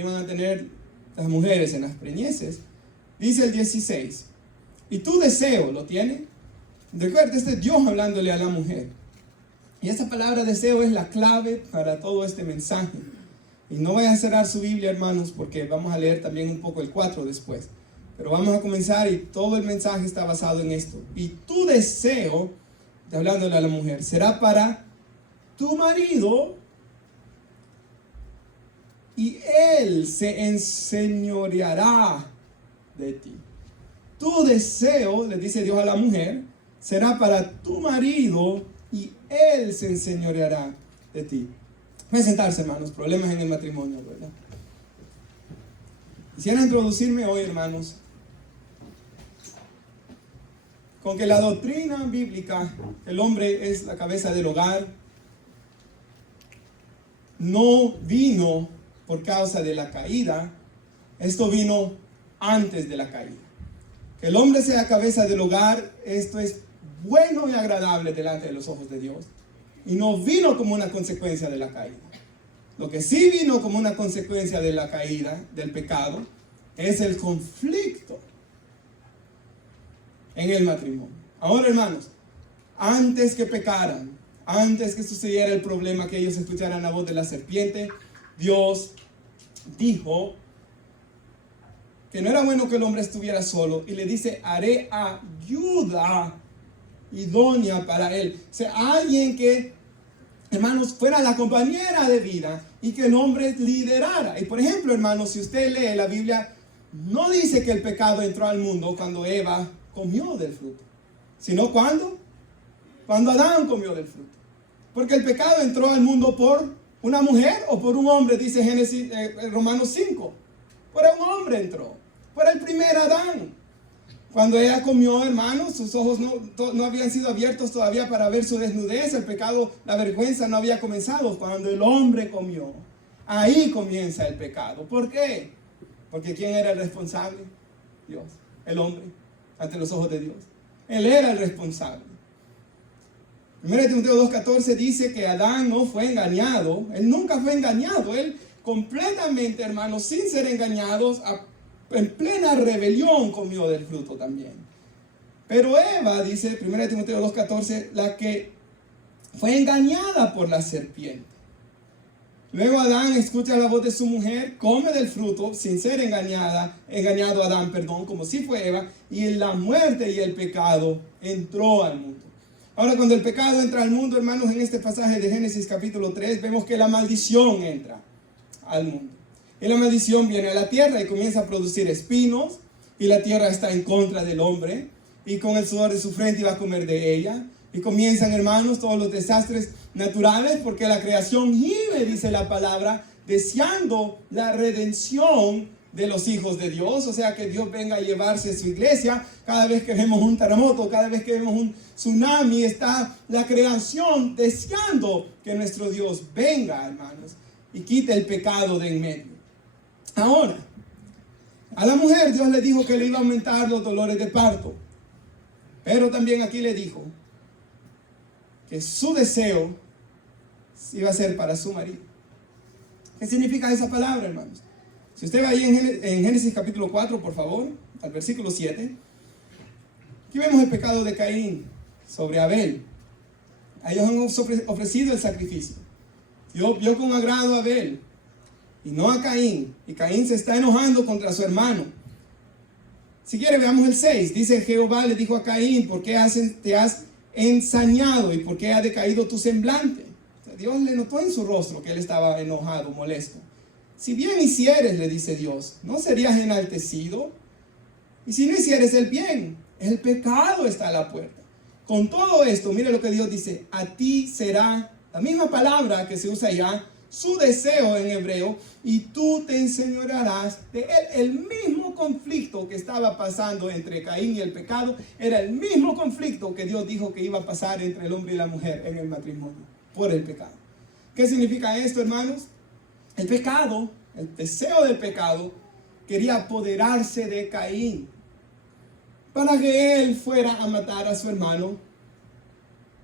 iban a tener las mujeres en las preñeces. Dice el 16, y tu deseo lo tiene. Recuerda, este es Dios hablándole a la mujer. Y esa palabra deseo es la clave para todo este mensaje. Y no vayan a cerrar su Biblia, hermanos, porque vamos a leer también un poco el 4 después. Pero vamos a comenzar y todo el mensaje está basado en esto. Y tu deseo, hablándole a la mujer, será para tu marido y él se enseñoreará de ti. Tu deseo, le dice Dios a la mujer, será para tu marido y él se enseñoreará de ti. Voy a sentarse, hermanos, problemas en el matrimonio, ¿verdad? Quisiera introducirme hoy, hermanos, con que la doctrina bíblica, el hombre es la cabeza del hogar, no vino por causa de la caída, esto vino antes de la caída. Que el hombre sea cabeza del hogar, esto es bueno y agradable delante de los ojos de Dios. Y no vino como una consecuencia de la caída. Lo que sí vino como una consecuencia de la caída, del pecado, es el conflicto en el matrimonio. Ahora, hermanos, antes que pecaran, antes que sucediera el problema, que ellos escucharan la voz de la serpiente, Dios dijo que no era bueno que el hombre estuviera solo, y le dice, haré ayuda idónea para él. O sea, alguien que, hermanos, fuera la compañera de vida y que el hombre liderara. Y por ejemplo, hermanos, si usted lee la Biblia, no dice que el pecado entró al mundo cuando Eva comió del fruto, sino cuando Adán comió del fruto. Porque el pecado entró al mundo por una mujer o por un hombre, dice Romanos 5. Por un hombre entró, por el primer Adán. Cuando ella comió, hermanos, sus ojos no habían sido abiertos todavía para ver su desnudez. El pecado, la vergüenza no había comenzado. Cuando el hombre comió, ahí comienza el pecado. ¿Por qué? Porque ¿quién era el responsable? Dios, el hombre, ante los ojos de Dios. Él era el responsable. 1 Timoteo 2:14 dice que Adán no fue engañado. Él nunca fue engañado. Él completamente, hermanos, sin ser engañados, en plena rebelión comió del fruto también. Pero Eva, dice 1 Timoteo 2:14, la que fue engañada por la serpiente. Luego Adán escucha la voz de su mujer, come del fruto sin ser engañado Adán, como si fue Eva, y la muerte y el pecado entró al mundo. Ahora, cuando el pecado entra al mundo, hermanos, en este pasaje de Génesis capítulo 3, vemos que la maldición entra al mundo. Y la maldición viene a la tierra y comienza a producir espinos, y la tierra está en contra del hombre, y con el sudor de su frente iba a comer de ella. Y comienzan, hermanos, todos los desastres naturales, porque la creación gime, dice la palabra, deseando la redención de los hijos de Dios. O sea, que Dios venga a llevarse su iglesia. Cada vez que vemos un terremoto, cada vez que vemos un tsunami, está la creación deseando que nuestro Dios venga, hermanos, y quite el pecado de en medio. Ahora, a la mujer Dios le dijo que le iba a aumentar los dolores de parto, pero también aquí le dijo que su deseo iba a ser para su marido. ¿Qué significa esa palabra, hermanos? Si usted va ahí en Génesis capítulo 4, por favor, al versículo 7, aquí vemos el pecado de Caín sobre Abel. A ellos han ofrecido el sacrificio. Dios vio con agrado a Abel y no a Caín. Y Caín se está enojando contra su hermano. Si quiere, veamos el 6. Dice: Jehová le dijo a Caín, ¿por qué te has ensañado y por qué ha decaído tu semblante? O sea, Dios le notó en su rostro que él estaba enojado, molesto. Si bien hicieres, le dice Dios, ¿no serías enaltecido? Y si no hicieres el bien, el pecado está a la puerta. Con todo esto, mire lo que Dios dice: a ti será, la misma palabra que se usa allá, su deseo en hebreo, y tú te enseñorearás de él. El mismo conflicto que estaba pasando entre Caín y el pecado era el mismo conflicto que Dios dijo que iba a pasar entre el hombre y la mujer en el matrimonio por el pecado. ¿Qué significa esto, hermanos? El pecado, el deseo del pecado, quería apoderarse de Caín para que él fuera a matar a su hermano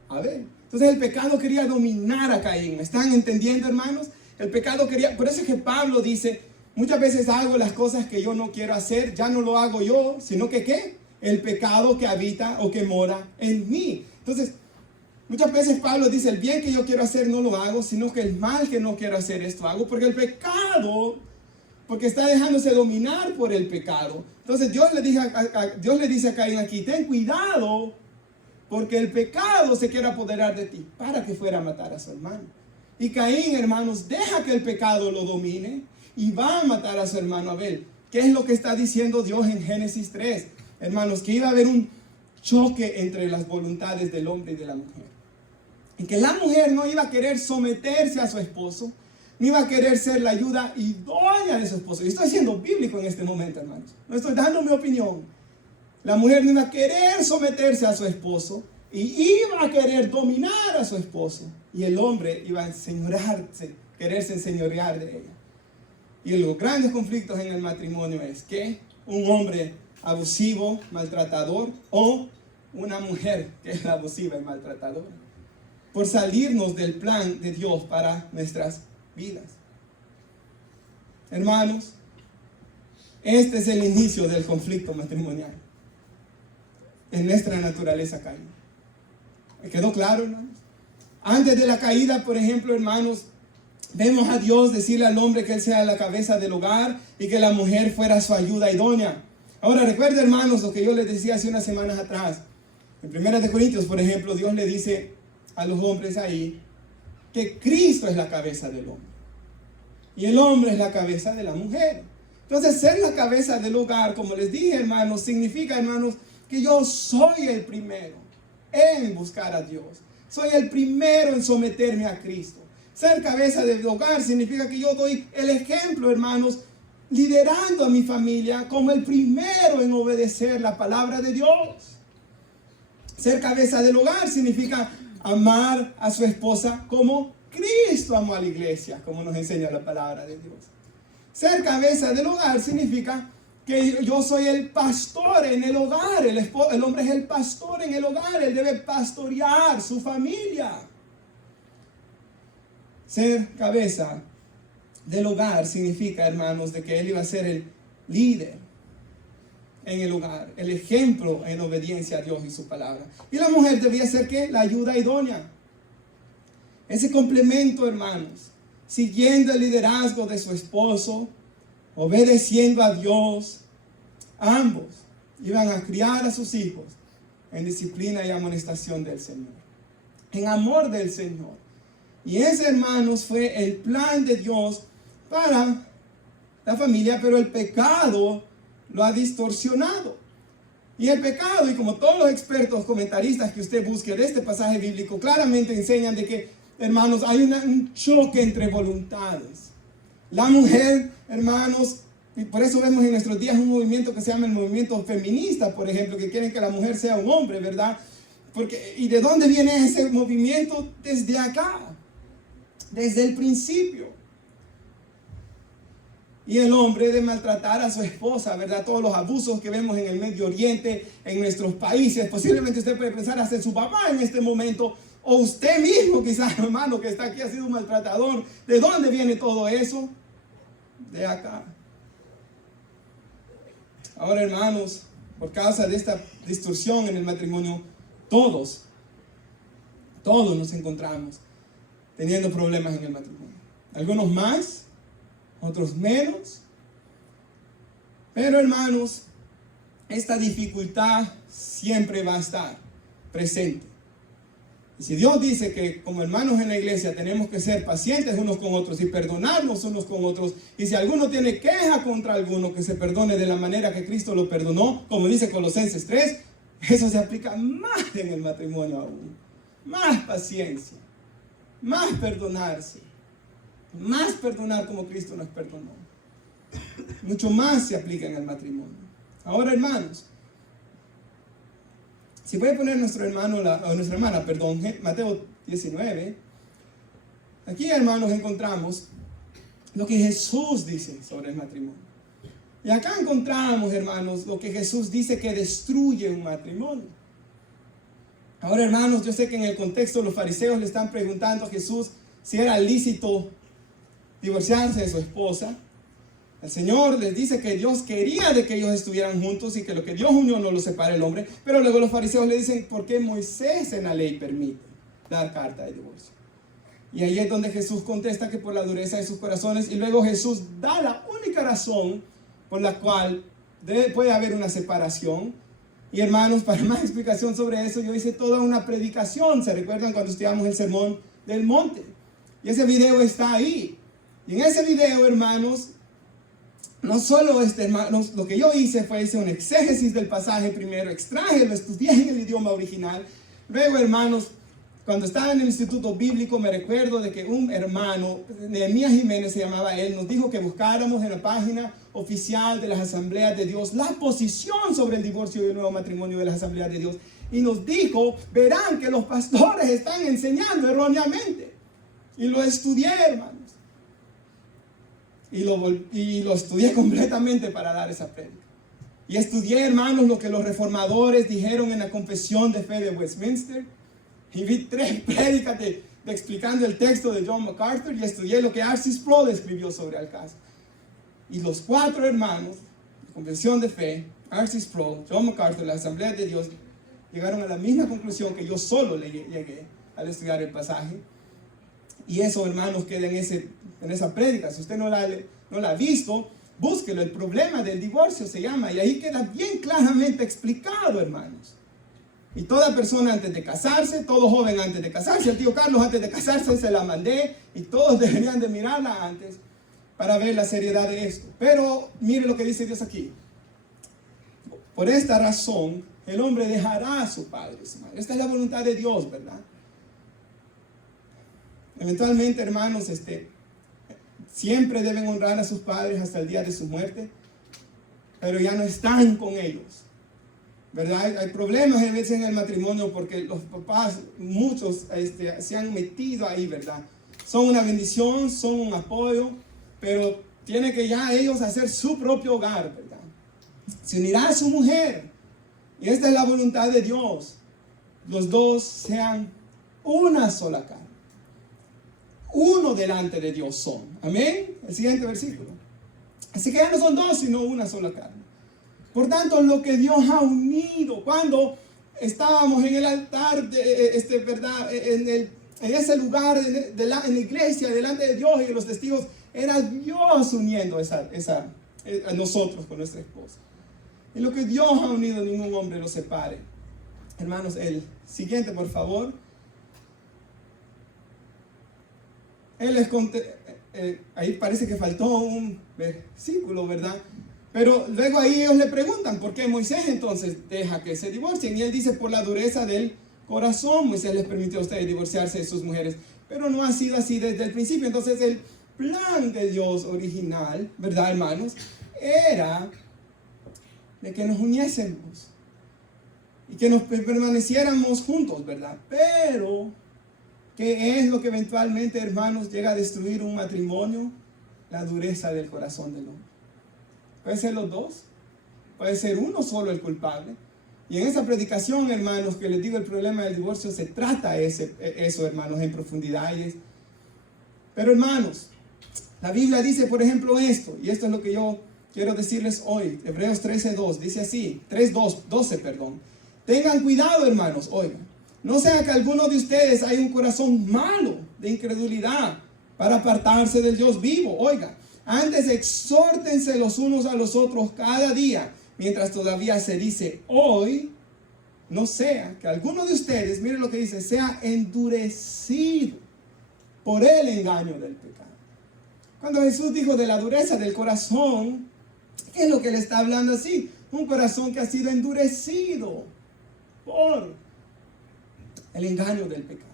Abel. Entonces el pecado quería dominar a Caín. ¿Me están entendiendo, hermanos? El pecado quería, por eso es que Pablo dice Muchas veces hago las cosas que yo no quiero hacer, ya no lo hago yo, sino que ¿qué? El pecado que habita o que mora en mí. Entonces, muchas veces Pablo dice, el bien que yo quiero hacer no lo hago, sino que el mal que no quiero hacer esto hago, porque el pecado, porque está dejándose dominar por el pecado. Entonces Dios le dice a Caín aquí, ten cuidado, porque el pecado se quiere apoderar de ti, para que fuera a matar a su hermano. Y Caín, hermanos, deja que el pecado lo domine y va a matar a su hermano Abel. ¿Qué es lo que está diciendo Dios en Génesis 3? Hermanos, que iba a haber un choque entre las voluntades del hombre y de la mujer. Y que la mujer no iba a querer someterse a su esposo, no iba a querer ser la ayuda idónea de su esposo. Y estoy siendo bíblico en este momento, hermanos. No estoy dando mi opinión. La mujer no iba a querer someterse a su esposo y iba a querer dominar a su esposo. Y el hombre iba a quererse enseñorear de ella. Y los grandes conflictos en el matrimonio es que un hombre abusivo, maltratador, o una mujer que es abusiva y maltratadora, por salirnos del plan de Dios para nuestras vidas. Hermanos, este es el inicio del conflicto matrimonial en nuestra naturaleza caída. ¿Me quedó claro, hermanos? Antes de la caída, por ejemplo, hermanos, vemos a Dios decirle al hombre que él sea la cabeza del hogar y que la mujer fuera su ayuda idónea. Ahora recuerda, hermanos, lo que yo les decía hace unas semanas atrás. En 1 Corintios, por ejemplo, Dios le dice a los hombres ahí que Cristo es la cabeza del hombre y el hombre es la cabeza de la mujer. Entonces, ser la cabeza del hogar, como les dije, hermanos, significa, hermanos, que yo soy el primero en buscar a Dios. Soy el primero en someterme a Cristo. Ser cabeza del hogar significa que yo doy el ejemplo, hermanos, liderando a mi familia como el primero en obedecer la palabra de Dios. Ser cabeza del hogar significa amar a su esposa como Cristo amó a la iglesia, como nos enseña la palabra de Dios. Ser cabeza del hogar significa que yo soy el pastor en el hogar. El hombre es el pastor en el hogar. Él debe pastorear su familia. Ser cabeza del hogar significa, hermanos, de que él iba a ser el líder en el hogar, el ejemplo en obediencia a Dios y su palabra. Y la mujer debía ser, ¿qué? La ayuda idónea. Ese complemento, hermanos, siguiendo el liderazgo de su esposo, obedeciendo a Dios, ambos iban a criar a sus hijos en disciplina y amonestación del Señor, en amor del Señor. Y ese, hermanos, fue el plan de Dios para la familia, pero el pecado lo ha distorsionado. Y el pecado, y como todos los expertos comentaristas que usted busque de este pasaje bíblico, claramente enseñan de que, hermanos, hay un choque entre voluntades. La mujer, hermanos, y por eso vemos en nuestros días un movimiento que se llama el movimiento feminista, por ejemplo, que quieren que la mujer sea un hombre, ¿verdad? ¿Y de dónde viene ese movimiento? Desde acá, desde el principio. Y el hombre de maltratar a su esposa, ¿verdad? Todos los abusos que vemos en el Medio Oriente, en nuestros países. Posiblemente usted puede pensar hasta en su papá en este momento, o usted mismo quizás, hermano, que está aquí ha sido un maltratador. ¿De dónde viene todo eso? De acá. Ahora, hermanos, por causa de esta distorsión en el matrimonio, todos nos encontramos teniendo problemas en el matrimonio. Algunos más, otros menos. Pero, hermanos, esta dificultad siempre va a estar presente. Y si Dios dice que como hermanos en la iglesia tenemos que ser pacientes unos con otros y perdonarnos unos con otros, y si alguno tiene queja contra alguno, que se perdone de la manera que Cristo lo perdonó, como dice Colosenses 3, eso se aplica más en el matrimonio aún. Más paciencia, más perdonarse, más perdonar como Cristo nos perdonó. Mucho más se aplica en el matrimonio. Ahora, hermanos, si puede poner nuestra hermana, Mateo 19. Aquí, hermanos, encontramos lo que Jesús dice sobre el matrimonio. Y acá encontramos, hermanos, lo que Jesús dice que destruye un matrimonio. Ahora, hermanos, yo sé que en el contexto los fariseos le están preguntando a Jesús si era lícito divorciarse de su esposa. El Señor les dice que Dios quería de que ellos estuvieran juntos y que lo que Dios unió no lo separe el hombre. Pero luego los fariseos le dicen, ¿por qué Moisés en la ley permite dar carta de divorcio? Y ahí es donde Jesús contesta que por la dureza de sus corazones. Y luego Jesús da la única razón por la cual puede haber una separación. Y hermanos, para más explicación sobre eso, yo hice toda una predicación. ¿Se recuerdan cuando estudiamos el sermón del monte? Y ese video está ahí. Y en ese video, hermanos, no solo hermanos, lo que yo hice un exégesis del pasaje primero, extraje, lo estudié en el idioma original. Luego, hermanos, cuando estaba en el instituto bíblico, me recuerdo de que un hermano, Nehemías Jiménez se llamaba él, nos dijo que buscáramos en la página oficial de las Asambleas de Dios la posición sobre el divorcio y el nuevo matrimonio de las Asambleas de Dios. Y nos dijo, verán que los pastores están enseñando erróneamente. Y lo estudié, hermanos. Y lo estudié completamente para dar esa prédica. Y estudié, hermanos, lo que los reformadores dijeron en la Confesión de Fe de Westminster. Y vi 3 prédicas de explicando el texto de John MacArthur y estudié lo que R.C. Sproul escribió sobre el caso. Y los 4 hermanos, la Confesión de Fe, R.C. Sproul, John MacArthur, la Asamblea de Dios, llegaron a la misma conclusión que yo solo llegué al estudiar el pasaje. Y eso, hermanos, queda en esa prédica. Si usted no la ha visto, búsquelo. El problema del divorcio se llama, y ahí queda bien claramente explicado, hermanos. Y toda persona antes de casarse, todo joven antes de casarse, el tío Carlos antes de casarse se la mandé, y todos deberían de mirarla antes para ver la seriedad de esto. Pero mire lo que dice Dios aquí. Por esta razón, el hombre dejará a su padre y su madre. Esta es la voluntad de Dios, ¿verdad? Eventualmente, hermanos, siempre deben honrar a sus padres hasta el día de su muerte, pero ya no están con ellos, ¿verdad? Hay problemas a veces en el matrimonio porque los papás, muchos se han metido ahí, ¿verdad? Son una bendición, son un apoyo, pero tiene que ya ellos hacer su propio hogar, ¿verdad? Se unirá a su mujer, y esta es la voluntad de Dios. Los dos sean una sola carne. Uno delante de Dios son. Amén. El siguiente versículo. Así que ya no son 2, sino una sola carne. Por tanto, lo que Dios ha unido, cuando estábamos en el altar, ¿verdad? En ese lugar, en la iglesia, delante de Dios y de los testigos, era Dios uniendo a nosotros con nuestra esposa. Y lo que Dios ha unido, ningún hombre lo separe. Hermanos, el siguiente, por favor. Ahí parece que faltó un versículo, ¿verdad? Pero luego ahí ellos le preguntan, ¿por qué Moisés entonces deja que se divorcien? Y él dice, por la dureza del corazón, Moisés les permitió a ustedes divorciarse de sus mujeres. Pero no ha sido así desde el principio. Entonces el plan de Dios original, ¿verdad, hermanos? Era de que nos uniésemos y que nos permaneciéramos juntos, ¿verdad? Pero ¿qué es lo que eventualmente, hermanos, llega a destruir un matrimonio? La dureza del corazón del hombre. Puede ser los dos, puede ser uno solo el culpable. Y en esa predicación, hermanos, que les digo, el problema del divorcio, se trata eso, hermanos, en profundidad. Pero, hermanos, la Biblia dice, por ejemplo, esto, y esto es lo que yo quiero decirles hoy. Hebreos 13:2, dice así, 12, perdón. Tengan cuidado, hermanos, oigan. No sea que alguno de ustedes haya un corazón malo de incredulidad para apartarse del Dios vivo. Oiga, antes exhórtense los unos a los otros cada día, mientras todavía se dice hoy, no sea que alguno de ustedes, mire lo que dice, sea endurecido por el engaño del pecado. Cuando Jesús dijo de la dureza del corazón, ¿qué es lo que le está hablando así? Un corazón que ha sido endurecido por el engaño del pecado.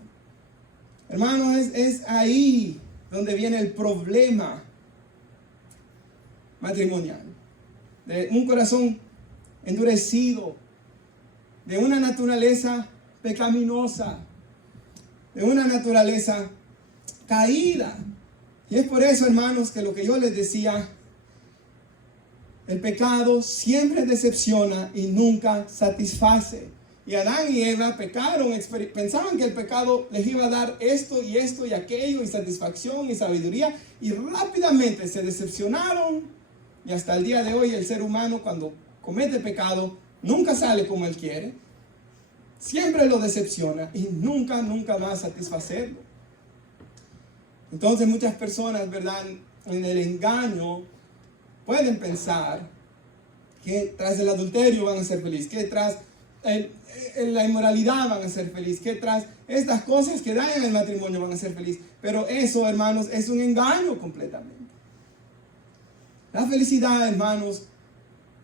Hermanos, es ahí donde viene el problema matrimonial. De un corazón endurecido, de una naturaleza pecaminosa, de una naturaleza caída. Y es por eso, hermanos, que lo que yo les decía, el pecado siempre decepciona y nunca satisface. Y Adán y Eva pecaron, pensaban que el pecado les iba a dar esto y aquello, y satisfacción y sabiduría, y rápidamente se decepcionaron Y hasta el día de hoy el ser humano cuando comete pecado nunca sale como él quiere. Siempre lo decepciona y nunca va a satisfacerlo. Entonces muchas personas, ¿verdad?, en el engaño pueden pensar que tras el adulterio van a ser felices, que tras la inmoralidad van a ser felices, que tras estas cosas que dañan el matrimonio van a ser felices. Pero eso, hermanos, es un engaño completamente. La felicidad, hermanos,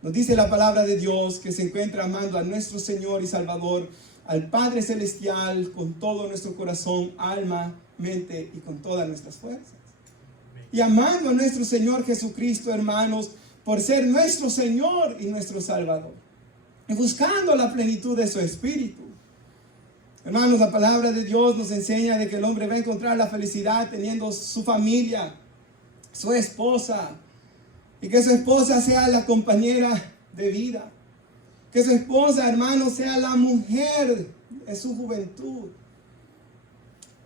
nos dice la palabra de Dios que se encuentra amando a nuestro Señor y Salvador, al Padre Celestial, con todo nuestro corazón, alma, mente y con todas nuestras fuerzas. Y amando a nuestro Señor Jesucristo, hermanos, por ser nuestro Señor y nuestro Salvador. Y buscando la plenitud de su Espíritu. Hermanos, la palabra de Dios nos enseña de que el hombre va a encontrar la felicidad teniendo su familia, su esposa, y que su esposa sea la compañera de vida. Que su esposa, hermanos, sea la mujer de su juventud.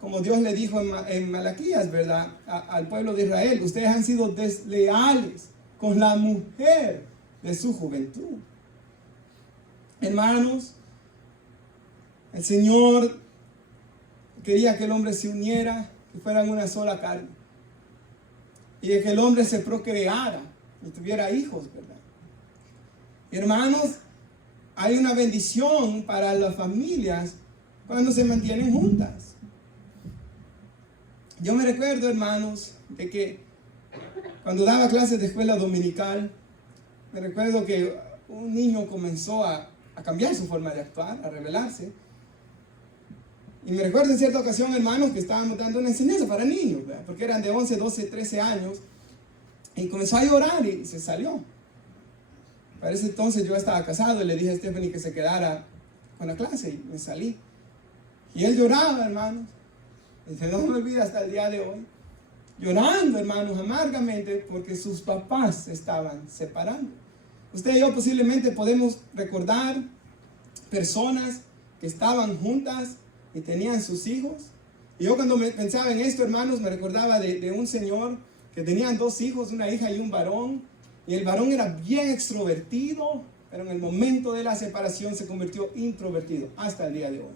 Como Dios le dijo en Malaquías, ¿verdad?, al pueblo de Israel, ustedes han sido desleales con la mujer de su juventud. Hermanos, el Señor quería que el hombre se uniera, que fueran una sola carne. Y que el hombre se procreara y tuviera hijos, ¿verdad? Y hermanos, hay una bendición para las familias cuando se mantienen juntas. Yo me recuerdo, hermanos, de que cuando daba clases de escuela dominical, me recuerdo que un niño comenzó a cambiar su forma de actuar, a rebelarse. Y me recuerdo en cierta ocasión, hermanos, que estábamos dando una enseñanza para niños, ¿verdad?, porque eran de 11, 12, 13 años, y comenzó a llorar y se salió. Para ese entonces yo estaba casado y le dije a Stephanie que se quedara con la clase y me salí. Y él lloraba, hermanos. Y se no me olvida hasta el día de hoy. Llorando, hermanos, amargamente porque sus papás se estaban separando. Usted y yo posiblemente podemos recordar personas que estaban juntas y tenían sus hijos. Y yo cuando pensaba en esto, hermanos, me recordaba de un señor que tenían 2 hijos, una hija y un varón. Y el varón era bien extrovertido, pero en el momento de la separación se convirtió introvertido hasta el día de hoy.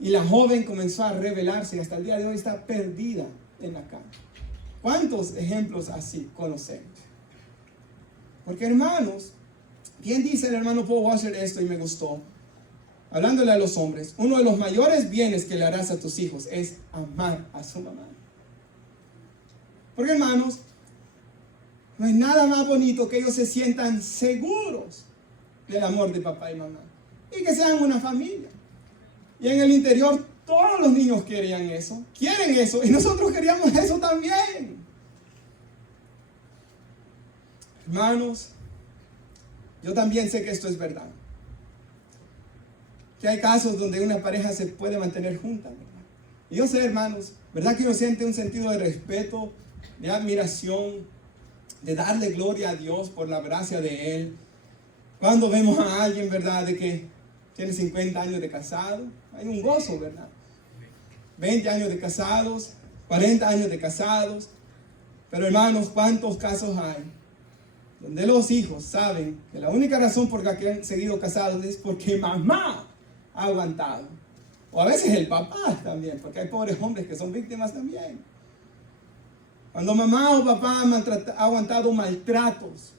Y la joven comenzó a rebelarse y hasta el día de hoy está perdida en la calle. ¿Cuántos ejemplos así conocemos? Porque, hermanos, bien dice el hermano Paul Washer esto y me gustó. Hablándole a los hombres, uno de los mayores bienes que le harás a tus hijos es amar a su mamá. Porque, hermanos, no hay nada más bonito que ellos se sientan seguros del amor de papá y mamá. Y que sean una familia. Y en el interior todos los niños querían eso. Quieren eso. Y nosotros queríamos eso también. Hermanos, yo también sé que esto es verdad. Que hay casos donde una pareja se puede mantener junta, ¿verdad? Y yo sé, hermanos, ¿verdad que uno siente un sentido de respeto, de admiración, de darle gloria a Dios por la gracia de Él? Cuando vemos a alguien, ¿verdad?, de que tiene 50 años de casado, hay un gozo, ¿verdad? 20 años de casados, 40 años de casados. Pero, hermanos, ¿cuántos casos hay donde los hijos saben que la única razón por la que han seguido casados es porque mamá ha aguantado? O a veces el papá también, porque hay pobres hombres que son víctimas también. Cuando mamá o papá ha aguantado maltratos,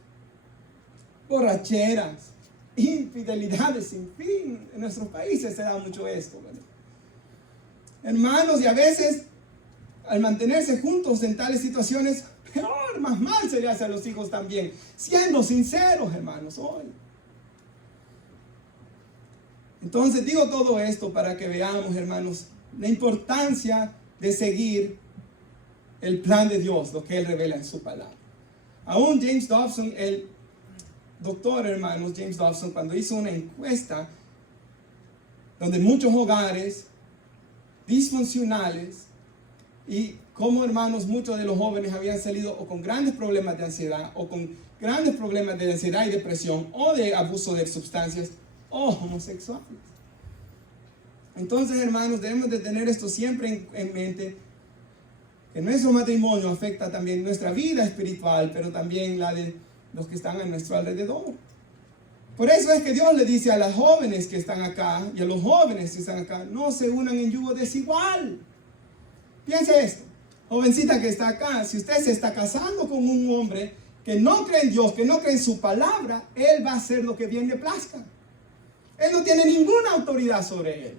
borracheras, infidelidades sin fin. En nuestros países se da mucho esto, ¿verdad? Hermanos, y a veces al mantenerse juntos en tales situaciones, peor, más mal se le hace a los hijos también. Siendo sinceros, hermanos, hoy. Entonces digo todo esto para que veamos, hermanos, la importancia de seguir el plan de Dios, lo que Él revela en su palabra. Aún James Dobson, el doctor, hermanos, James Dobson, cuando hizo una encuesta donde muchos hogares disfuncionales y como, hermanos, muchos de los jóvenes habían salido o con grandes problemas de ansiedad o con grandes problemas de ansiedad y depresión o de abuso de sustancias o homosexuales. Entonces, hermanos, debemos de tener esto siempre en mente, que nuestro matrimonio afecta también nuestra vida espiritual, pero también la de los que están a nuestro alrededor. Por eso es que Dios le dice a las jóvenes que están acá y a los jóvenes que están acá, no se unan en yugo desigual. Piense esto, jovencita que está acá, si usted se está casando con un hombre que no cree en Dios, que no cree en su palabra, él va a hacer lo que bien le plazca. Él no tiene ninguna autoridad sobre él.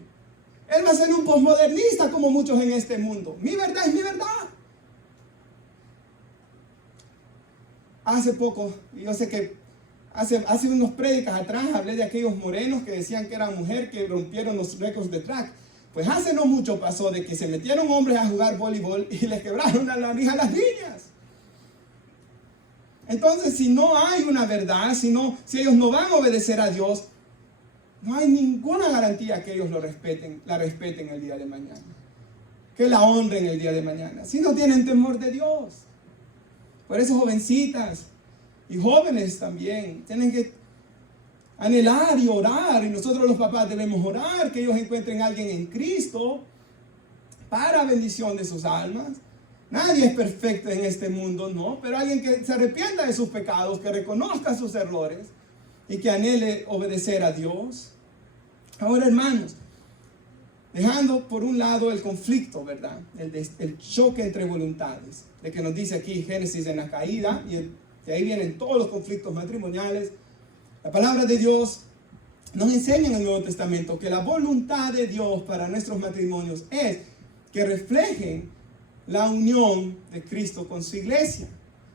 Él va a ser un posmodernista como muchos en este mundo. Mi verdad es mi verdad. Hace poco, yo sé que hace unos prédicas atrás hablé de aquellos morenos que decían que eran mujeres que rompieron los récords de track. Pues hace no mucho pasó de que se metieron hombres a jugar voleibol y les quebraron la nariz a las niñas. Entonces, si no hay una verdad, si ellos no van a obedecer a Dios, no hay ninguna garantía que ellos la respeten el día de mañana, que la honren el día de mañana, si no tienen temor de Dios. Por eso, jovencitas y jóvenes también tienen que anhelar y orar, y nosotros los papás debemos orar que ellos encuentren a alguien en Cristo para bendición de sus almas. Nadie es perfecto en este mundo, no, pero alguien que se arrepienta de sus pecados, que reconozca sus errores y que anhele obedecer a Dios. Ahora, hermanos, dejando por un lado el conflicto, ¿verdad? El choque entre voluntades, de que nos dice aquí Génesis en la caída, y de ahí vienen todos los conflictos matrimoniales. La palabra de Dios nos enseña en el Nuevo Testamento que la voluntad de Dios para nuestros matrimonios es que reflejen la unión de Cristo con su iglesia.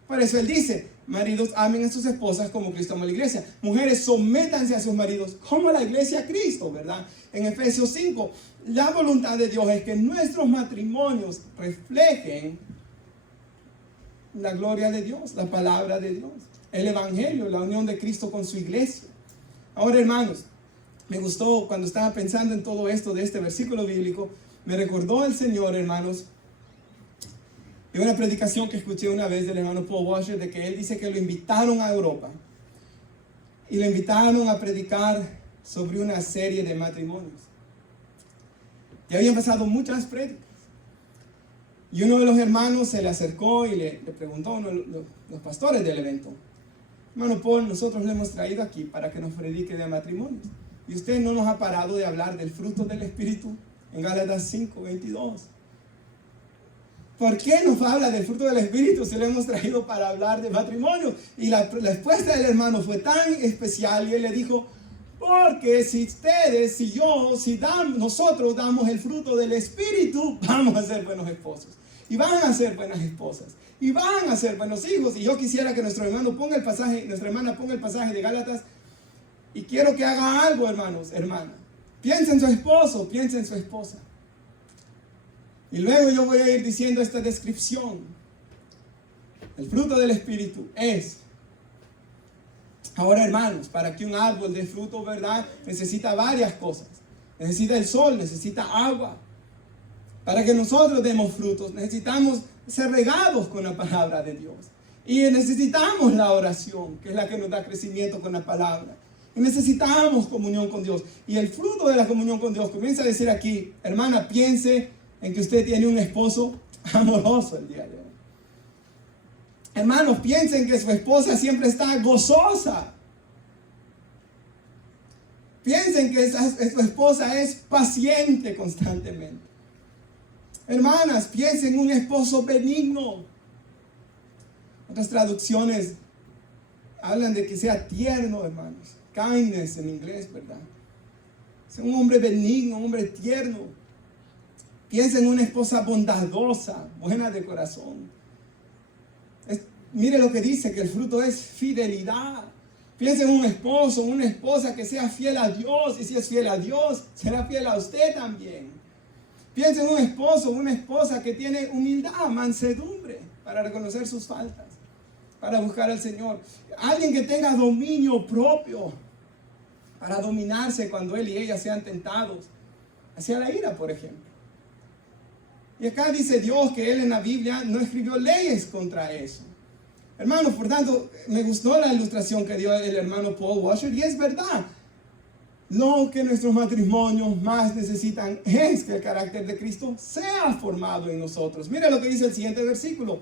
Por eso Él dice, maridos, amen a sus esposas como Cristo amó a la iglesia. Mujeres, sométanse a sus maridos como la iglesia a Cristo, ¿verdad? En Efesios 5, la voluntad de Dios es que nuestros matrimonios reflejen la gloria de Dios, la palabra de Dios, el evangelio, la unión de Cristo con su iglesia. Ahora, hermanos, me gustó cuando estaba pensando en todo esto de este versículo bíblico, me recordó el Señor, hermanos, de una predicación que escuché una vez del hermano Paul Washer, de que él dice que lo invitaron a Europa y lo invitaron a predicar sobre una serie de matrimonios. Ya habían pasado muchas prédicas y uno de los hermanos se le acercó y le preguntó a uno de los pastores del evento, hermano Paul, nosotros le hemos traído aquí para que nos predique de matrimonios y usted no nos ha parado de hablar del fruto del Espíritu en Gálatas 5:22. ¿Por qué nos habla del fruto del Espíritu si lo hemos traído para hablar de matrimonio? Y la respuesta del hermano fue tan especial y él le dijo, porque si ustedes, nosotros damos el fruto del Espíritu, vamos a ser buenos esposos. Y van a ser buenas esposas. Y van a ser buenos hijos. Y yo quisiera que nuestra hermana ponga el pasaje de Gálatas. Y quiero que haga algo, hermanos, hermana. Piensa en su esposo, piensa en su esposa. Y luego yo voy a ir diciendo esta descripción. El fruto del Espíritu es. Ahora, hermanos, para que un árbol dé fruto, ¿verdad? Necesita varias cosas. Necesita el sol, necesita agua. Para que nosotros demos frutos, necesitamos ser regados con la palabra de Dios. Y necesitamos la oración, que es la que nos da crecimiento con la palabra. Y necesitamos comunión con Dios. Y el fruto de la comunión con Dios comienza a decir aquí, hermana, piense en que usted tiene un esposo amoroso el día de hoy. Hermanos, piensen que su esposa siempre está gozosa. Piensen que su esposa es paciente constantemente. Hermanas, piensen en un esposo benigno. Otras traducciones hablan de que sea tierno, hermanos. Kindness en inglés, ¿verdad? Sea un hombre benigno, un hombre tierno. Piensa en una esposa bondadosa, buena de corazón. Mire lo que dice, que el fruto es fidelidad. Piensa en un esposo, una esposa que sea fiel a Dios. Y si es fiel a Dios, será fiel a usted también. Piensa en un esposo, una esposa que tiene humildad, mansedumbre para reconocer sus faltas, para buscar al Señor. Alguien que tenga dominio propio para dominarse cuando él y ella sean tentados hacia la ira, por ejemplo. Y acá dice Dios que Él en la Biblia no escribió leyes contra eso. Hermanos, por tanto, me gustó la ilustración que dio el hermano Paul Washer y es verdad. Lo que nuestros matrimonios más necesitan es que el carácter de Cristo sea formado en nosotros. Mira lo que dice el siguiente versículo.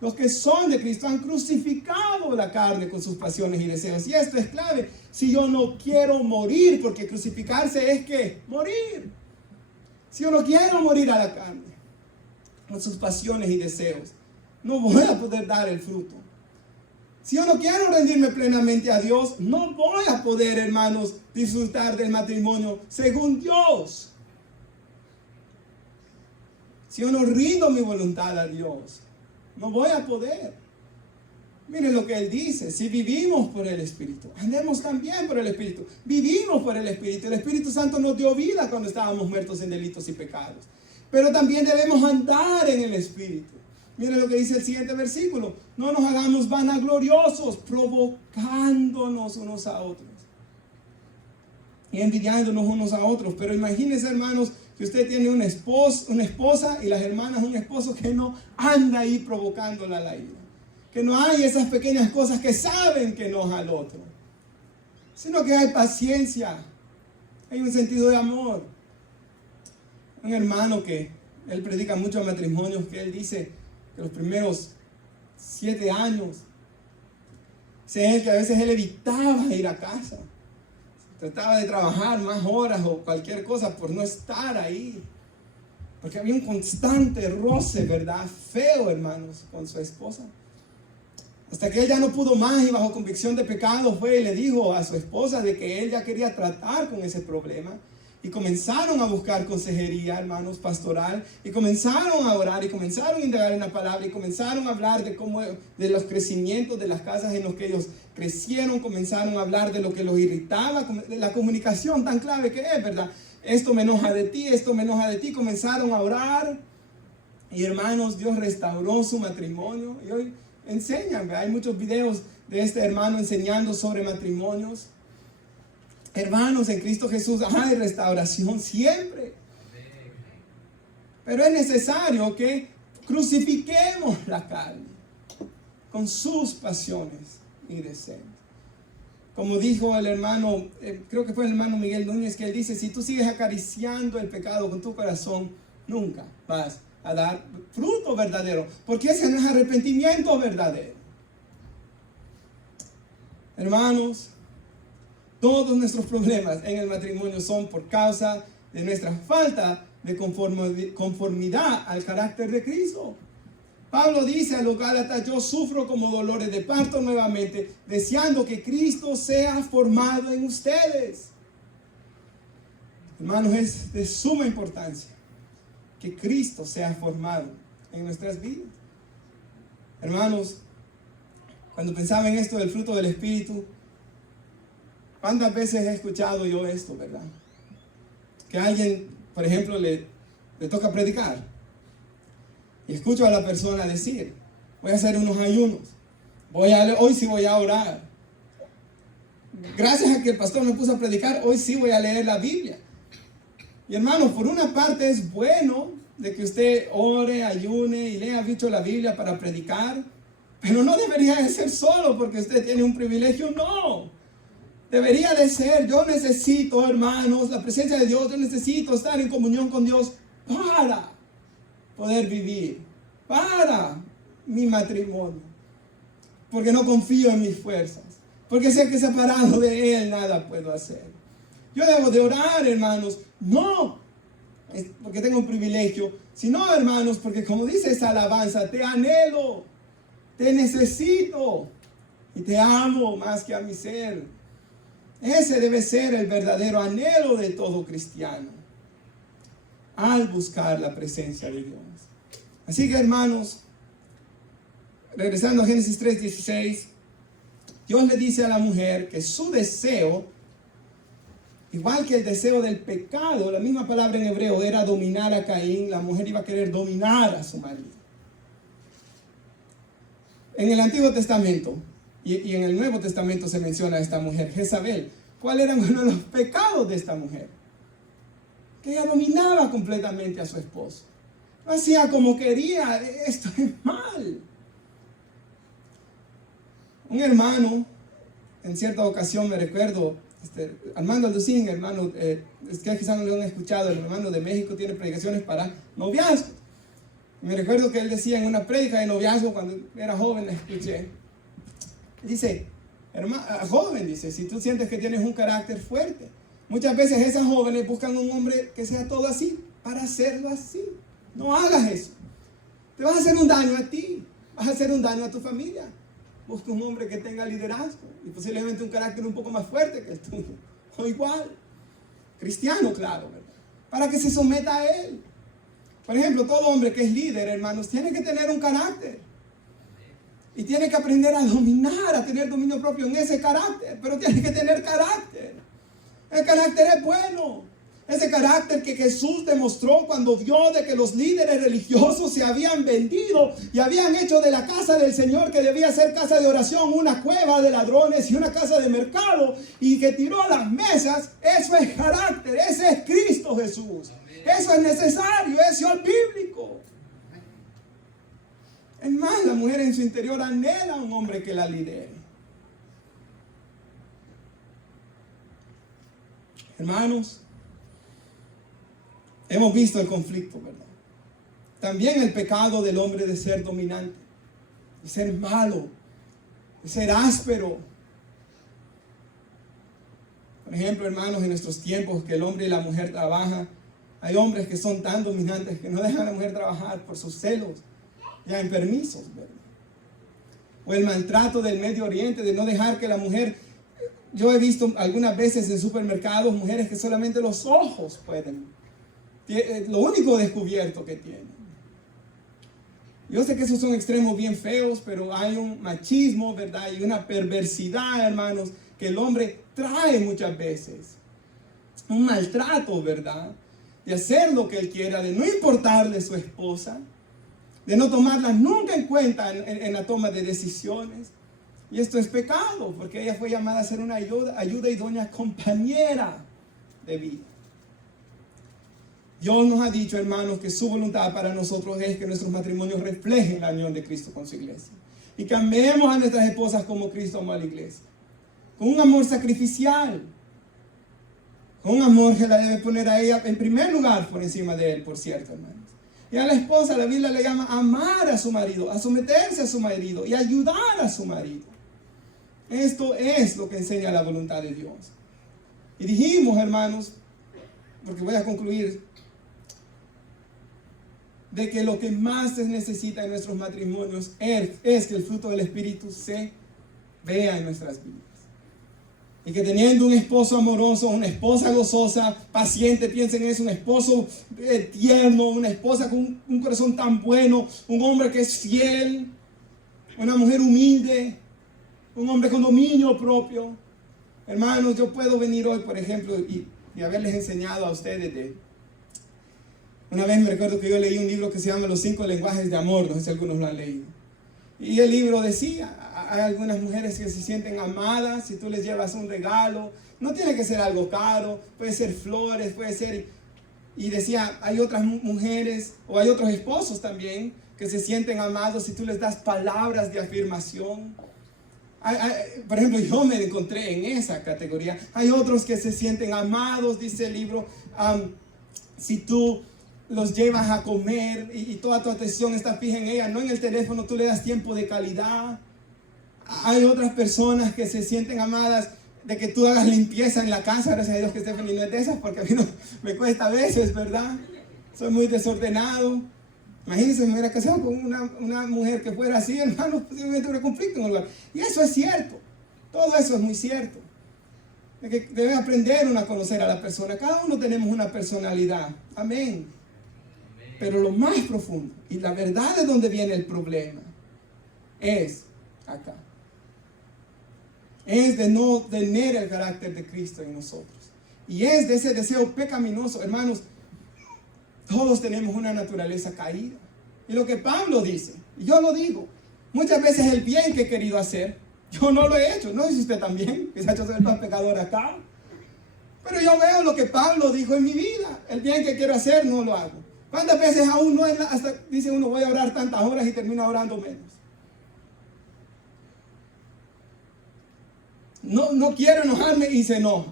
Los que son de Cristo han crucificado la carne con sus pasiones y deseos. Y esto es clave. Si yo no quiero morir, porque crucificarse es que morir. Si yo no quiero morir a la carne con sus pasiones y deseos, no voy a poder dar el fruto. Si yo no quiero rendirme plenamente a Dios, no voy a poder, hermanos, disfrutar del matrimonio según Dios. Si yo no rindo mi voluntad a Dios, no voy a poder. Miren lo que Él dice. Si vivimos por el Espíritu, andemos también por el Espíritu. Vivimos por el Espíritu. El Espíritu Santo nos dio vida cuando estábamos muertos en delitos y pecados. Pero también debemos andar en el Espíritu. Miren lo que dice el siguiente versículo. No nos hagamos vanagloriosos, provocándonos unos a otros y envidiándonos unos a otros. Pero imagínense, hermanos, que usted tiene una esposa y las hermanas un esposo que no anda ahí provocándola a la ira. Que no hay esas pequeñas cosas que saben que enoja al otro, sino que hay paciencia, hay un sentido de amor. Un hermano que él predica mucho matrimonios, que él dice que los primeros 7 años, sé él que a veces él evitaba ir a casa. Trataba de trabajar más horas o cualquier cosa por no estar ahí. Porque había un constante roce, ¿verdad? Feo, hermanos, con su esposa. Hasta que él ya no pudo más y bajo convicción de pecado fue y le dijo a su esposa de que él ya quería tratar con ese problema. Y comenzaron a buscar consejería, hermanos, pastoral. Y comenzaron a orar y comenzaron a indagar en la palabra. Y comenzaron a hablar de los crecimientos de las casas en los que ellos crecieron. Comenzaron a hablar de lo que los irritaba, de la comunicación tan clave que es, ¿verdad? Esto me enoja de ti, esto me enoja de ti. Comenzaron a orar. Y hermanos, Dios restauró su matrimonio. Y hoy enseñan, ¿verdad? Hay muchos videos de este hermano enseñando sobre matrimonios. Hermanos, en Cristo Jesús hay restauración siempre. Pero es necesario que crucifiquemos la carne con sus pasiones y deseos. Como dijo el hermano, creo que fue el hermano Miguel Núñez, que él dice, si tú sigues acariciando el pecado con tu corazón, nunca vas a dar fruto verdadero, porque ese no es arrepentimiento verdadero. Hermanos, todos nuestros problemas en el matrimonio son por causa de nuestra falta de conformidad al carácter de Cristo. Pablo dice a los Gálatas, yo sufro como dolores de parto nuevamente, deseando que Cristo sea formado en ustedes. Hermanos, es de suma importancia que Cristo sea formado en nuestras vidas. Hermanos, cuando pensaba en esto del fruto del Espíritu, ¿cuántas veces he escuchado yo esto, verdad? Que a alguien, por ejemplo, le toca predicar. Y escucho a la persona decir, voy a hacer unos ayunos. Hoy sí voy a orar. Gracias a que el pastor me puso a predicar, hoy sí voy a leer la Biblia. Y hermanos, por una parte es bueno de que usted ore, ayune y lea mucho la Biblia para predicar. Pero no debería de ser solo porque usted tiene un privilegio, no. Debería de ser, yo necesito, hermanos, la presencia de Dios, yo necesito estar en comunión con Dios para poder vivir, para mi matrimonio, porque no confío en mis fuerzas, porque sé que separado de Él nada puedo hacer. Yo debo de orar, hermanos, no porque tengo un privilegio, sino, hermanos, porque como dice esa alabanza, te anhelo, te necesito y te amo más que a mi ser. Ese debe ser el verdadero anhelo de todo cristiano al buscar la presencia de Dios. Así que, hermanos, regresando a Génesis 3:16, Dios le dice a la mujer que su deseo, igual que el deseo del pecado, la misma palabra en hebreo era dominar a Caín, la mujer iba a querer dominar a su marido. En el Antiguo Testamento y en el Nuevo Testamento se menciona a esta mujer, Jezabel. ¿Cuáles eran uno de los pecados de esta mujer? Que ella dominaba completamente a su esposo. No hacía como quería. Esto es mal. Un hermano, en cierta ocasión me recuerdo, Armando Alducín, hermano, es que quizás no lo han escuchado, el hermano de México tiene predicaciones para noviazgo. Me recuerdo que él decía en una prédica de noviazgo, cuando era joven, la escuché. Dice, joven, dice, si tú sientes que tienes un carácter fuerte, muchas veces esas jóvenes buscan un hombre que sea todo así, para hacerlo así. No hagas eso. Te vas a hacer un daño a ti, vas a hacer un daño a tu familia. Busca un hombre que tenga liderazgo y posiblemente un carácter un poco más fuerte que el tuyo, o igual, cristiano, claro, ¿verdad? Para que se someta a él. Por ejemplo, todo hombre que es líder, hermanos, tiene que tener un carácter. Y tiene que aprender a dominar, a tener dominio propio en ese carácter. Pero tiene que tener carácter. El carácter es bueno. Ese carácter que Jesús demostró cuando vio de que los líderes religiosos se habían vendido y habían hecho de la casa del Señor, que debía ser casa de oración, una cueva de ladrones y una casa de mercado, y que tiró a las mesas. Eso es carácter, ese es Cristo Jesús. Eso es necesario, eso es bíblico. Es más, la mujer en su interior anhela a un hombre que la lidere. Hermanos, hemos visto el conflicto, ¿verdad? También el pecado del hombre de ser dominante, de ser malo, de ser áspero. Por ejemplo, hermanos, en nuestros tiempos que el hombre y la mujer trabajan, hay hombres que son tan dominantes que no dejan a la mujer trabajar por sus celos, ya en permisos, ¿verdad? O el maltrato del Medio Oriente, de no dejar que la mujer... Yo he visto algunas veces en supermercados mujeres que solamente los ojos pueden, lo único descubierto que tienen. Yo sé que esos son extremos bien feos, pero hay un machismo, ¿verdad? Y una perversidad, hermanos, que el hombre trae muchas veces. Un maltrato, ¿verdad? De hacer lo que él quiera, de no importarle a su esposa, de no tomarla nunca en cuenta en la toma de decisiones. Y esto es pecado, porque ella fue llamada a ser una ayuda idónea compañera de vida. Dios nos ha dicho, hermanos, que su voluntad para nosotros es que nuestros matrimonios reflejen la unión de Cristo con su iglesia. Y que amemos a nuestras esposas como Cristo amó a la iglesia. Con un amor sacrificial. Con un amor que la debe poner a ella en primer lugar por encima de él, por cierto, hermanos. Y a la esposa, la Biblia le llama a amar a su marido, a someterse a su marido y ayudar a su marido. Esto es lo que enseña la voluntad de Dios. Y dijimos, hermanos, porque voy a concluir, de que lo que más se necesita en nuestros matrimonios es que el fruto del Espíritu se vea en nuestras vidas. Y que teniendo un esposo amoroso, una esposa gozosa, paciente, piensen en eso, un esposo tierno, una esposa con un corazón tan bueno, un hombre que es fiel, una mujer humilde, un hombre con dominio propio. Hermanos, yo puedo venir hoy, por ejemplo, y haberles enseñado a ustedes una vez me recuerdo que yo leí un libro que se llama Los 5 lenguajes de amor, no sé si algunos lo han leído. Y el libro decía, hay algunas mujeres que se sienten amadas si tú les llevas un regalo. No tiene que ser algo caro, puede ser flores, puede ser... Y decía, hay otras mujeres, o hay otros esposos también, que se sienten amados si tú les das palabras de afirmación. Por ejemplo, yo me encontré en esa categoría. Hay otros que se sienten amados, dice el libro, si tú los llevas a comer y toda tu atención está fija en ella, no en el teléfono, tú le das tiempo de calidad. Hay otras personas que se sienten amadas de que tú hagas limpieza en la casa. Gracias a Dios que Stephanie no es de esas, porque a mí no, me cuesta a veces, ¿verdad? Soy muy desordenado. Imagínense, me hubiera casado con una mujer que fuera así, hermano, posiblemente hubiera conflicto en el lugar. Y eso es cierto, todo eso es muy cierto. De que debes aprender uno a conocer a la persona. Cada uno tenemos una personalidad, amén. Pero lo más profundo y la verdad de donde viene el problema es acá. Es de no tener el carácter de Cristo en nosotros. Y es de ese deseo pecaminoso, hermanos. Todos tenemos una naturaleza caída. Y lo que Pablo dice, y yo lo digo, muchas veces el bien que he querido hacer, yo no lo he hecho. No sé si usted también, que se ha hecho ser el más pecador acá. Pero yo veo lo que Pablo dijo en mi vida. El bien que quiero hacer no lo hago. ¿Cuántas veces aún no hasta dice uno voy a orar tantas horas y termino orando menos? no quiero enojarme y se enoja.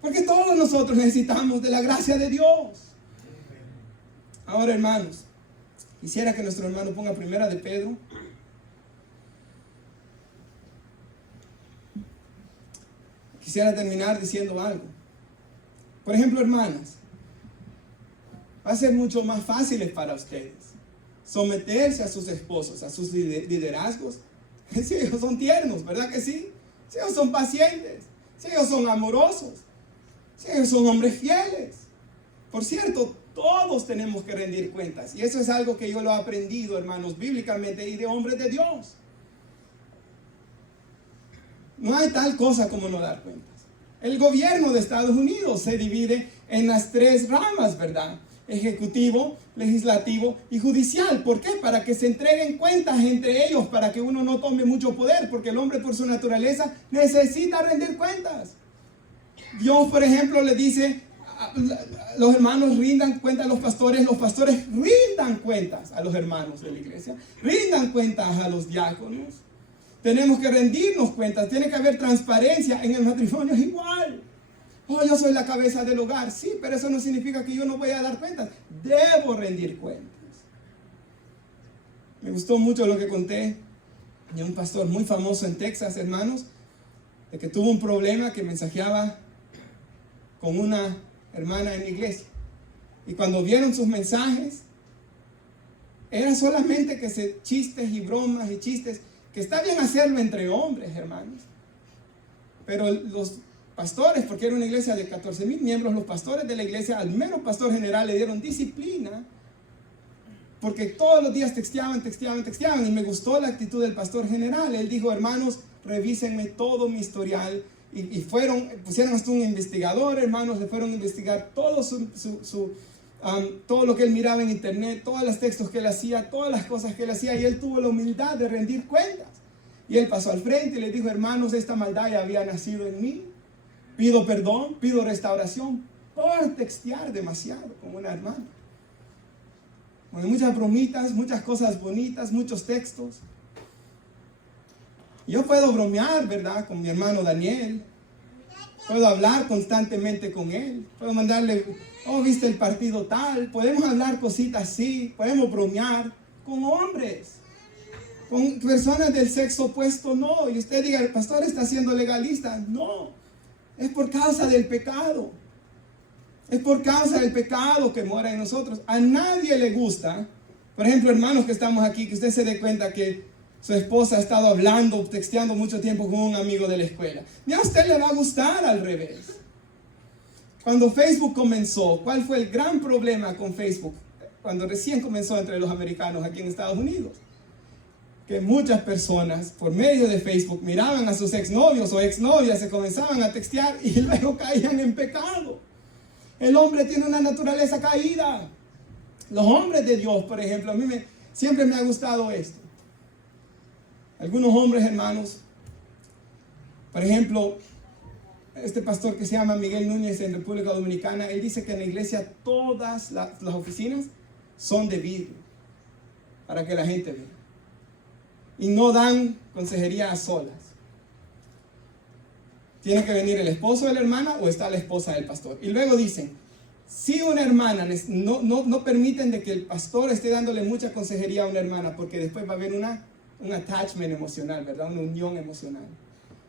Porque todos nosotros necesitamos de la gracia de Dios. Ahora, hermanos, quisiera que nuestro hermano ponga Primera de Pedro. Quisiera terminar diciendo algo. Por ejemplo, hermanas, va a ser mucho más fácil para ustedes someterse a sus esposos, a sus liderazgos. Si ellos son tiernos, ¿verdad que sí? Si ellos son pacientes, si ellos son amorosos, si ellos son hombres fieles. Por cierto, todos tenemos que rendir cuentas. Y eso es algo que yo lo he aprendido, hermanos, bíblicamente y de hombres de Dios. No hay tal cosa como no dar cuentas. El gobierno de Estados Unidos se divide en las 3 ramas, ¿verdad? Ejecutivo, legislativo y judicial. ¿Por qué? Para que se entreguen cuentas entre ellos, para que uno no tome mucho poder, porque el hombre por su naturaleza necesita rendir cuentas. Dios, por ejemplo, le dice a los hermanos rindan cuentas a los pastores rindan cuentas a los hermanos de la iglesia, rindan cuentas a los diáconos. Tenemos que rendirnos cuentas, tiene que haber transparencia. En el matrimonio es igual. Oh, yo soy la cabeza del hogar. Sí, pero eso no significa que yo no voy a dar cuentas. Debo rendir cuentas. Me gustó mucho lo que conté de un pastor muy famoso en Texas, hermanos, de que tuvo un problema, que mensajeaba con una hermana en la iglesia. Y cuando vieron sus mensajes, era solamente chistes y bromas y chistes, que está bien hacerlo entre hombres, hermanos. Pero los pastores, porque era una iglesia de 14,000 miembros, los pastores de la iglesia, al mero pastor general le dieron disciplina, porque todos los días texteaban, y me gustó la actitud del pastor general. Él dijo, hermanos, revísenme todo mi historial, y pusieron hasta un investigador, hermanos, le fueron a investigar todo todo lo que él miraba en internet, todos los textos que él hacía, todas las cosas que él hacía, y él tuvo la humildad de rendir cuentas. Y él pasó al frente y le dijo, hermanos, esta maldad ya había nacido en mí. Pido perdón, pido restauración por textear demasiado con una hermana. Con muchas bromitas, muchas cosas bonitas, muchos textos. Yo puedo bromear, ¿verdad? Con mi hermano Daniel. Puedo hablar constantemente con él. Puedo mandarle, oh, ¿viste el partido tal? Podemos hablar cositas así. Podemos bromear con hombres. Con personas del sexo opuesto, no. Y usted diga, el pastor está siendo legalista. No. Es por causa del pecado. Es por causa del pecado que mora en nosotros. A nadie le gusta. Por ejemplo, hermanos que estamos aquí, que usted se dé cuenta que su esposa ha estado hablando, texteando mucho tiempo con un amigo de la escuela. Ni a usted le va a gustar al revés. Cuando Facebook comenzó, ¿cuál fue el gran problema con Facebook? Cuando recién comenzó entre los americanos aquí en Estados Unidos. Que muchas personas, por medio de Facebook, miraban a sus exnovios o exnovias, se comenzaban a textear y luego caían en pecado. El hombre tiene una naturaleza caída. Los hombres de Dios, por ejemplo, a mí siempre me ha gustado esto. Algunos hombres, hermanos, por ejemplo, este pastor que se llama Miguel Núñez en República Dominicana, él dice que en la iglesia todas las oficinas son de vidrio para que la gente vea. Y no dan consejería a solas. Tiene que venir el esposo de la hermana o está la esposa del pastor. Y luego dicen, si una hermana, no permiten de que el pastor esté dándole mucha consejería a una hermana, porque después va a haber un attachment emocional, ¿verdad? Una unión emocional.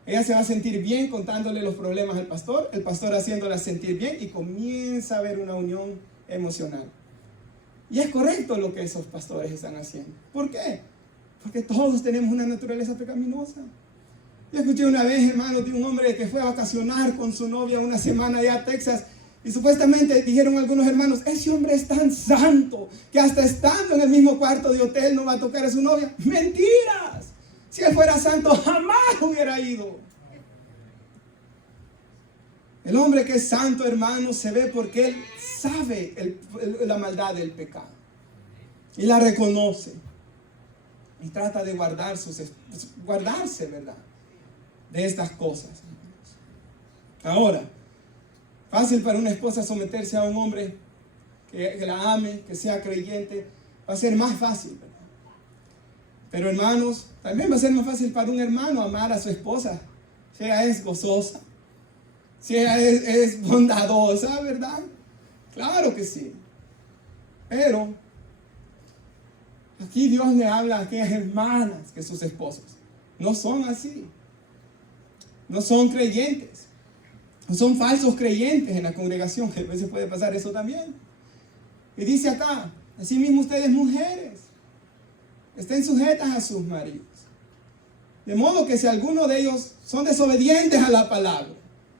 Ella se va a sentir bien contándole los problemas al pastor, el pastor haciéndola sentir bien, y comienza a haber una unión emocional. Y es correcto lo que esos pastores están haciendo. ¿Por qué? Porque todos tenemos una naturaleza pecaminosa. Yo escuché una vez, hermano, de un hombre que fue a vacacionar con su novia una semana allá a Texas, y supuestamente dijeron algunos hermanos, ese hombre es tan santo que hasta estando en el mismo cuarto de hotel no va a tocar a su novia. ¡Mentiras! Si él fuera santo jamás hubiera ido. El hombre que es santo, hermano, se ve porque él sabe la maldad del pecado y la reconoce y trata de guardarse, ¿verdad?, de estas cosas. Ahora, fácil para una esposa someterse a un hombre que la ame, que sea creyente, va a ser más fácil, ¿verdad? Pero hermanos, también va a ser más fácil para un hermano amar a su esposa. Si ella es gozosa, si ella es bondadosa, ¿verdad? Claro que sí. Pero aquí Dios le habla a aquellas hermanas que sus esposos no son así. No son creyentes. No son falsos creyentes en la congregación, que a veces puede pasar eso también. Y dice acá, asimismo ustedes mujeres, estén sujetas a sus maridos. De modo que si alguno de ellos son desobedientes a la palabra,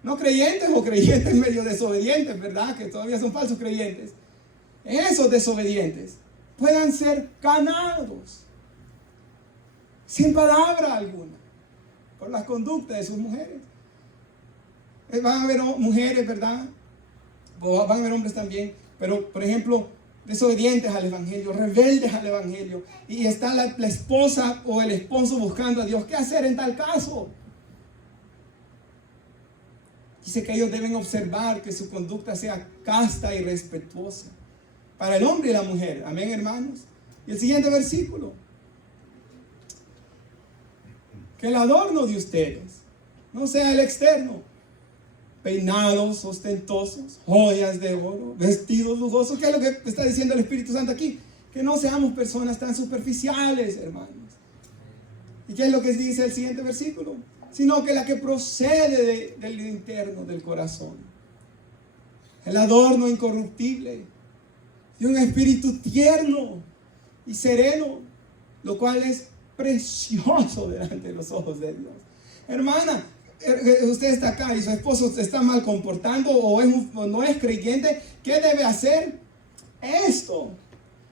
no creyentes o creyentes medio desobedientes, ¿verdad? Que todavía son falsos creyentes. Esos desobedientes puedan ser ganados sin palabra alguna por la conducta de sus mujeres. Van a haber mujeres, ¿verdad? O van a haber hombres también, pero por ejemplo, desobedientes al evangelio, rebeldes al evangelio, y está la esposa o el esposo buscando a Dios. ¿Qué hacer en tal caso? Dice que ellos deben observar que su conducta sea casta y respetuosa para el hombre y la mujer. Amén, hermanos. Y el siguiente versículo: que el adorno de ustedes no sea el externo, peinados ostentosos, joyas de oro, vestidos lujosos. ¿Qué es lo que está diciendo el Espíritu Santo aquí? Que no seamos personas tan superficiales, hermanos. ¿Y qué es lo que dice el siguiente versículo? Sino que la que procede del interno del corazón, el adorno incorruptible de un espíritu tierno y sereno, lo cual es precioso delante de los ojos de Dios. Hermana, usted está acá y su esposo se está mal comportando o no es creyente. ¿Qué debe hacer? Esto.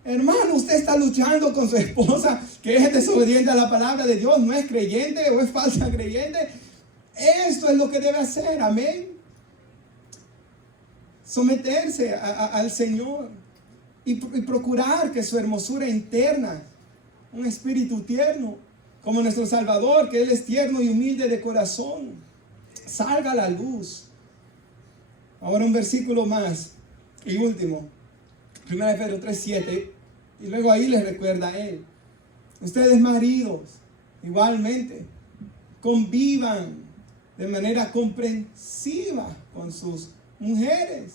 Hermano, usted está luchando con su esposa que es desobediente a la palabra de Dios, no es creyente o es falsa creyente. Esto es lo que debe hacer, amén. Someterse al Señor y procurar que su hermosura interna, un espíritu tierno, como nuestro Salvador, que Él es tierno y humilde de corazón, salga a la luz. Ahora un versículo más y último, 1 Pedro 3:7, y luego ahí les recuerda a Él: ustedes maridos, igualmente, convivan de manera comprensiva con sus mujeres.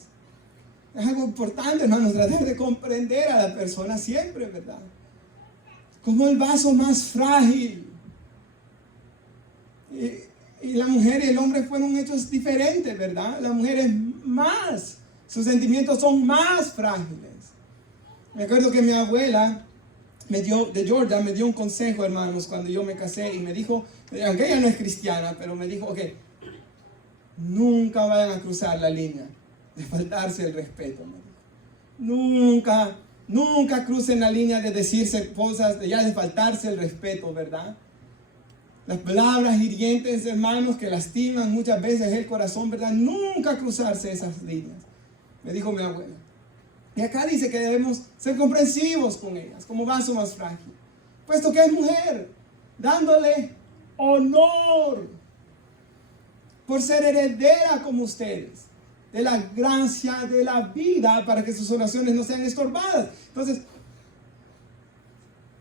Es algo importante, hermanos, tratar de comprender a la persona siempre, ¿verdad? Como el vaso más frágil. Y la mujer y el hombre fueron hechos diferentes, ¿verdad? La mujer es más, sus sentimientos son más frágiles. Me acuerdo que mi abuela de Georgia me dio un consejo, hermanos, cuando yo me casé, y me dijo, aunque ella no es cristiana, pero me dijo, ok, nunca vayan a cruzar la línea de faltarse el respeto, me dijo. Nunca crucen la línea de decirse cosas, de faltarse el respeto, ¿verdad? Las palabras hirientes, hermanos, que lastiman muchas veces el corazón, ¿verdad? Nunca cruzarse esas líneas, me dijo mi abuela. Y acá dice que debemos ser comprensivos con ellas, como vaso más frágil, puesto que es mujer, dándole honor por ser heredera como ustedes de la gracia de la vida, para que sus oraciones no sean estorbadas. Entonces,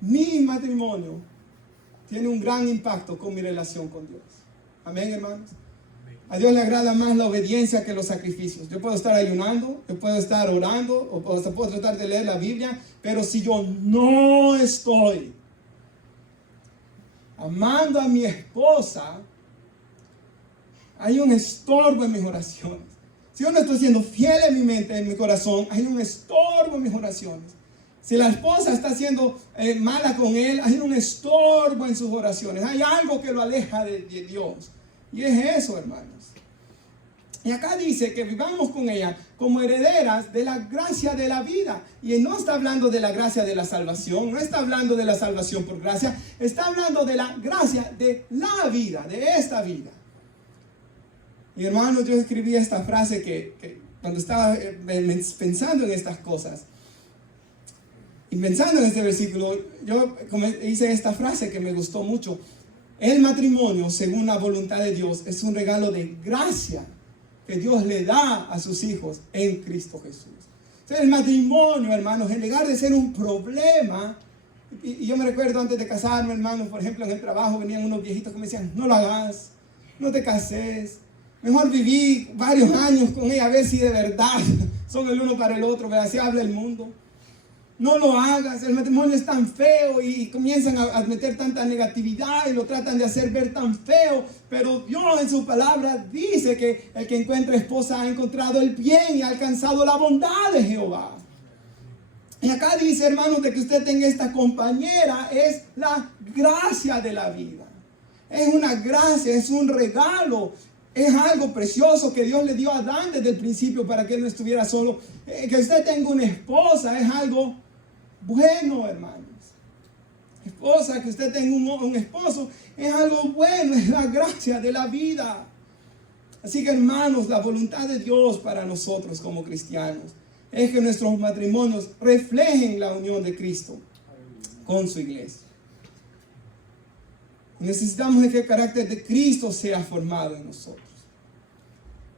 mi matrimonio tiene un gran impacto con mi relación con Dios. Amén, hermanos. A Dios le agrada más la obediencia que los sacrificios. Yo puedo estar ayunando, yo puedo estar orando, o hasta puedo tratar de leer la Biblia, pero si yo no estoy amando a mi esposa, hay un estorbo en mis oraciones. Si yo no estoy siendo fiel en mi mente, en mi corazón, hay un estorbo en mis oraciones. Si la esposa está siendo mala con él, hay un estorbo en sus oraciones. Hay algo que lo aleja de Dios. Y es eso, hermanos. Y acá dice que vivamos con ella como herederas de la gracia de la vida. Y no está hablando de la gracia de la salvación, no está hablando de la salvación por gracia, está hablando de la gracia de la vida, de esta vida. Y hermanos, yo escribí esta frase que cuando estaba pensando en estas cosas y pensando en este versículo, yo hice esta frase que me gustó mucho. El matrimonio, según la voluntad de Dios, es un regalo de gracia que Dios le da a sus hijos en Cristo Jesús. Entonces, el matrimonio, hermanos, en lugar de ser un problema, Y yo me recuerdo antes de casarme, hermanos, por ejemplo, en el trabajo venían unos viejitos que me decían, no lo hagas, no te cases. Mejor viví varios años con ella a ver si de verdad son el uno para el otro, ¿verdad? Así habla el mundo. No lo hagas, el matrimonio es tan feo y comienzan a meter tanta negatividad y lo tratan de hacer ver tan feo. Pero Dios en su palabra dice que el que encuentra esposa ha encontrado el bien y ha alcanzado la bondad de Jehová. Y acá dice, hermanos, de que usted tenga esta compañera es la gracia de la vida. Es una gracia, es un regalo. Es algo precioso que Dios le dio a Adán desde el principio para que él no estuviera solo. Que usted tenga una esposa es algo bueno, hermanos. Esposa, que usted tenga un esposo es algo bueno, es la gracia de la vida. Así que, hermanos, la voluntad de Dios para nosotros como cristianos es que nuestros matrimonios reflejen la unión de Cristo con su iglesia. Necesitamos que el carácter de Cristo sea formado en nosotros.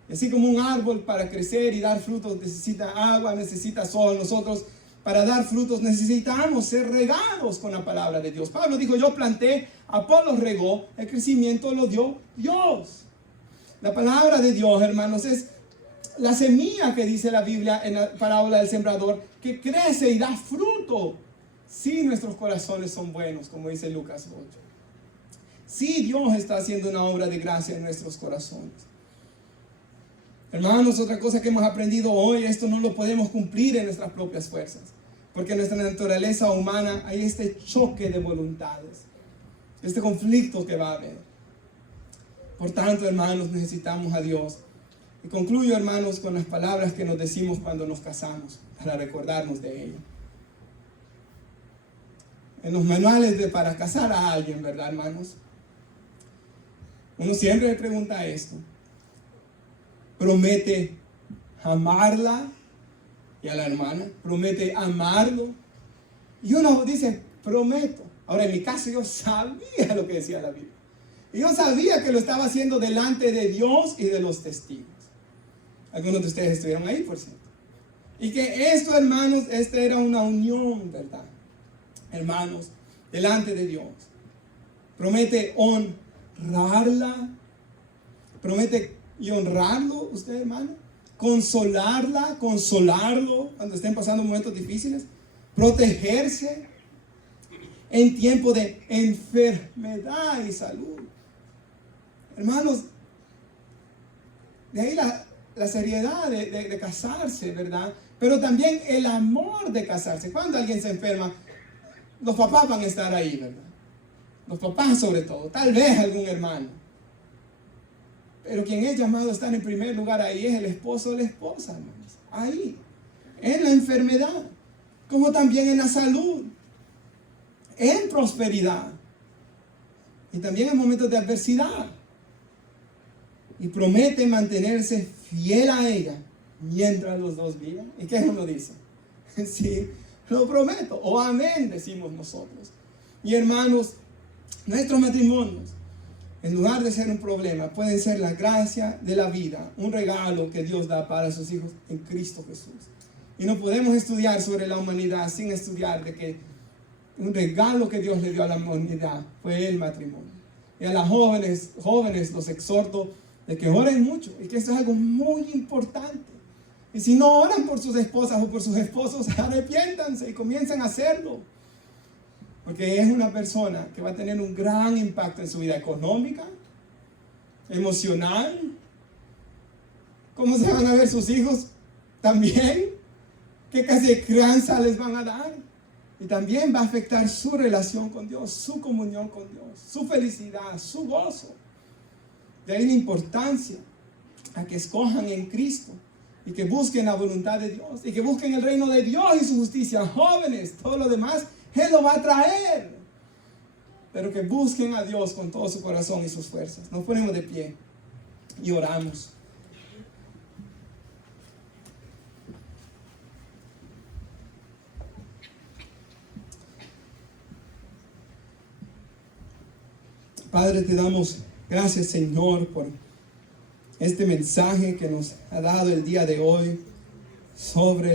Y así como un árbol para crecer y dar frutos necesita agua, necesita sol, nosotros para dar frutos necesitamos ser regados con la palabra de Dios. Pablo dijo, yo planté, Apolo regó, el crecimiento lo dio Dios. La palabra de Dios, hermanos, es la semilla que dice la Biblia en la parábola del sembrador, que crece y da fruto si nuestros corazones son buenos, como dice Lucas 8. Si Dios está haciendo una obra de gracia en nuestros corazones. Hermanos, otra cosa que hemos aprendido hoy, esto no lo podemos cumplir en nuestras propias fuerzas, porque en nuestra naturaleza humana hay este choque de voluntades, este conflicto que va a haber. Por tanto, hermanos, necesitamos a Dios. Y concluyo, hermanos, con las palabras que nos decimos cuando nos casamos, para recordarnos de ello. En los manuales para casar a alguien, ¿verdad, hermanos? Uno siempre le pregunta esto. Promete amarla y a la hermana. Promete amarlo. Y uno dice, prometo. Ahora, en mi caso, yo sabía lo que decía la Biblia. Y yo sabía que lo estaba haciendo delante de Dios y de los testigos. Algunos de ustedes estuvieron ahí, por cierto. Y que esto, hermanos, esta era una unión, ¿verdad? Hermanos, delante de Dios. Promete honrarla. Promete y honrarlo, usted, hermano. Consolarla, consolarlo cuando estén pasando momentos difíciles. Protegerse en tiempo de enfermedad y salud. Hermanos, de ahí la seriedad de casarse, ¿verdad? Pero también el amor de casarse. Cuando alguien se enferma, los papás van a estar ahí, ¿verdad? Los papás sobre todo, tal vez algún hermano. Pero quien es llamado a estar en primer lugar ahí es el esposo o la esposa, hermanos. Ahí, en la enfermedad, como también en la salud, en prosperidad y también en momentos de adversidad. Y promete mantenerse fiel a ella mientras los dos vivan. ¿Y qué nos lo dice? Sí, lo prometo. O amén, decimos nosotros. Y hermanos, nuestros matrimonios, en lugar de ser un problema, pueden ser la gracia de la vida, un regalo que Dios da para sus hijos en Cristo Jesús. Y no podemos estudiar sobre la humanidad sin estudiar de que un regalo que Dios le dio a la humanidad fue el matrimonio. Y a las jóvenes los exhorto de que oren mucho y que esto es algo muy importante. Y si no oran por sus esposas o por sus esposos, arrepiéntanse y comiencen a hacerlo. Porque es una persona que va a tener un gran impacto en su vida económica, emocional. ¿Cómo se van a ver sus hijos? También. ¿Qué clase de crianza les van a dar? Y también va a afectar su relación con Dios, su comunión con Dios, su felicidad, su gozo. De ahí la importancia a que escojan en Cristo y que busquen la voluntad de Dios y que busquen el reino de Dios y su justicia. Jóvenes, todo lo demás Él lo va a traer, pero que busquen a Dios con todo su corazón y sus fuerzas. Nos ponemos de pie y oramos. Padre, te damos gracias, Señor, por este mensaje que nos ha dado el día de hoy sobre